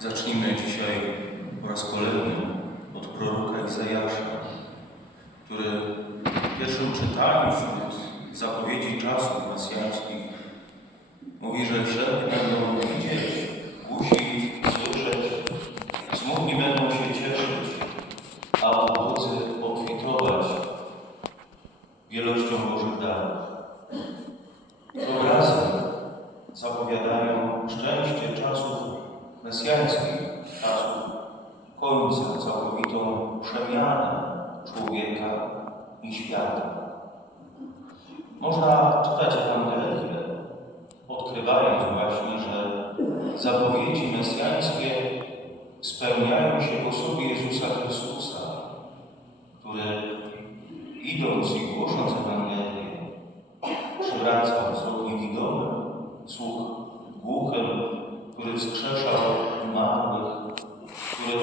Zacznijmy dzisiaj po raz kolejny od proroka Izajasza, który w pierwszym czytaniu wśród zapowiedzi czasów mesjańskich mówi, że wszędzie będą widzieć, głusi słyszeć, smutni będą się cieszyć, a ubodzy obfitować wielością Bożych darów. Obrazy zapowiadają szczęście czasów mesjańskich, czasów końca, całkowitą przemianę człowieka i świata. Można czytać Ewangelię, odkrywając właśnie, że zapowiedzi mesjańskie spełniają się w osobie Jezusa Chrystusa, który idąc i głosząc Ewangelię, przywracał wzrok niewidomy, słuch głuchym, który wskrzeszał umarłych, który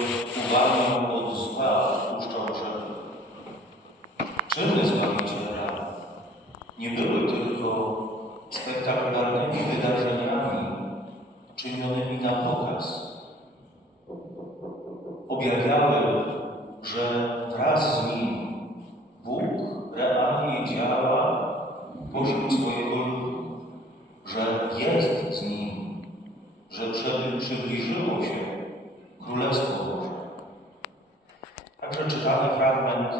uwalniał od zła, puszczał grzechy. Czyny Zbawiciela nie były tylko spektakularnymi wydarzeniami czynionymi na pokaz. Objawiały, że wraz z nim Bóg realnie działa pośród swojego ludu, że jest z nim, że przy- przybliżyło się Królestwo Boże. Także czytany fragment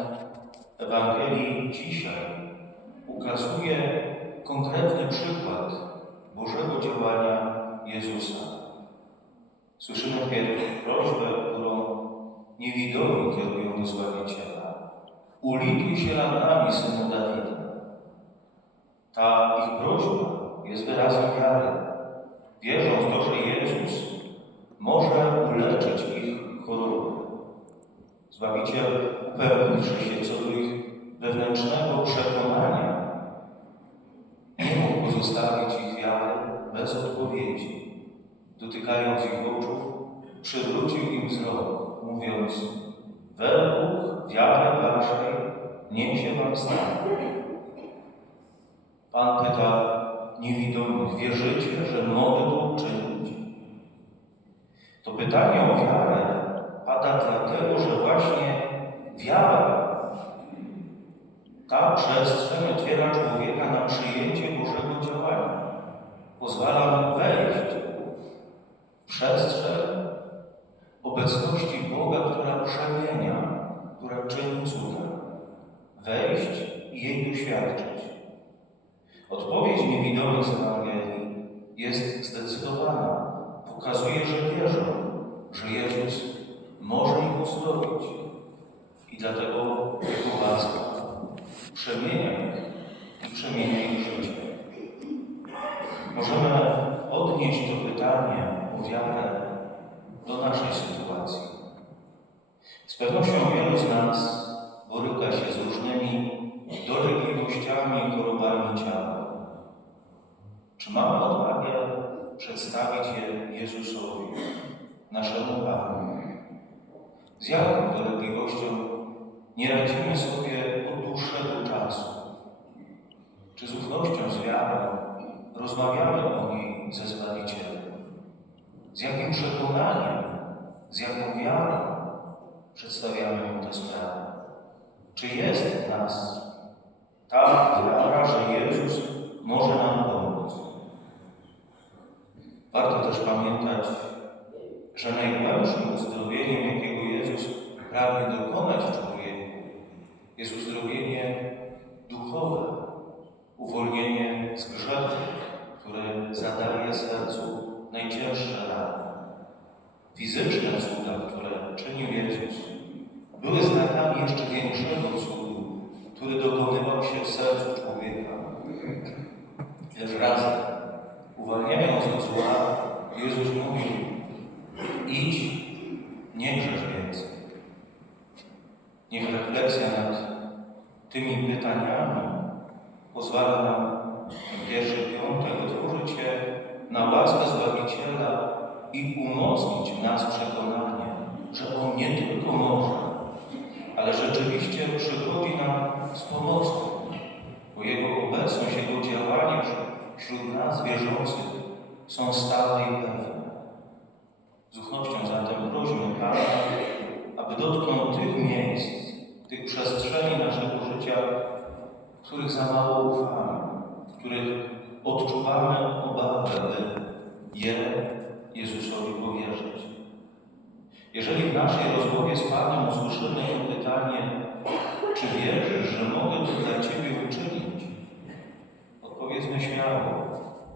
Ewangelii dzisiaj ukazuje konkretny przykład Bożego działania Jezusa. Słyszymy wpierw prośbę, niewidomi kierują do Zbawiciela. Ulituj się nad nami, Synu Dawida. Ta ich prośba jest wyrazem wiary. Wierzą w to, że Jezus może uleczyć ich choroby. Zbawiciel, upewniwszy się co do ich wewnętrznego przekonania, nie mógł pozostawić ich wiary bez odpowiedzi. Dotykając ich oczu, przywrócił im wzrok, mówiąc: Według wiary waszej niech się wam stanie. Pan pyta niewidomych, wierzycie, że mogę to uczynić? To pytanie o wiarę pada dlatego, że właśnie wiara, ta przestrzeń otwiera człowieka na przyjęcie Bożego działania. Pozwala mu wejść w przestrzeń obecności która przemienia, która czyni cuda. Wejść i jej doświadczyć. Odpowiedź niewidomych z Ewangelii jest zdecydowana. Pokazuje, że wierzą, że Jezus może ich uzdrowić. I dlatego Jego łaska przemienia ich i przemienia ich życie. Możemy odnieść to pytanie o wiarę do naszej sytuacji. Z pewnością wielu z nas boryka się z różnymi dolegliwościami i chorobami ciała. Czy mamy odwagę przedstawić je Jezusowi, naszemu Panu? Z jaką dolegliwością nie radzimy sobie od dłuższego czasu? Czy z ufnością, z wiarą rozmawiamy o niej ze Zbawicielem? Z jakim przekonaniem, z jaką wiarą przedstawiamy mu tę sprawę? Czy jest w nas ta wiara, że Jezus może nam pomóc? Warto też pamiętać, że najgłębszym uzdrowieniem, jakiego Jezus pragnie dokonać w człowieku, jest uzdrowienie duchowe, uwolnienie z grzechu, które zadaje sercu najcięższe rany. Fizyczne cuda, czynił Jezus, były znakami jeszcze większego cudu, który dokonywał się w sercu człowieka. Lecz razem, uwalniając od zła, Jezus mówił: idź, nie grzesz więcej. Niech refleksja nad tymi pytaniami pozwala nam pierwszy piątek otworzyć się na łaskę Zbawiciela i umocnić nas przekonanie, nie tylko może, ale rzeczywiście przychodzi nam z pomocą, bo Jego obecność, Jego działanie wśród nas wierzących są stałe i pewne. Z ufnością zatem prośmy Pana, aby dotknął tych miejsc, tych przestrzeni naszego życia, w których za mało ufamy, w których odczuwamy obawę, by je Jezusowi powierzać. Jeżeli w naszej rozmowie z Panem usłyszymy pytanie, czy wierzysz, że mogę to dla Ciebie uczynić? Odpowiedzmy śmiało,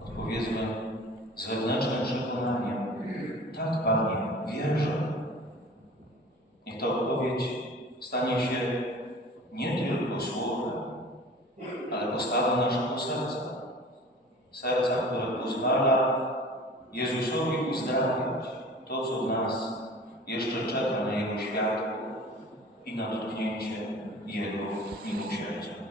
odpowiedzmy z wewnętrznym przekonaniem. Tak, Panie, wierzę. Niech ta odpowiedź stanie się nie tylko słowem, ale postawą naszego serca. Serca, które pozwala Jezusowi uzdrawiać to, co w nas jeszcze czeka na Jego światło i na dotknięcie Jego miłosierdzia.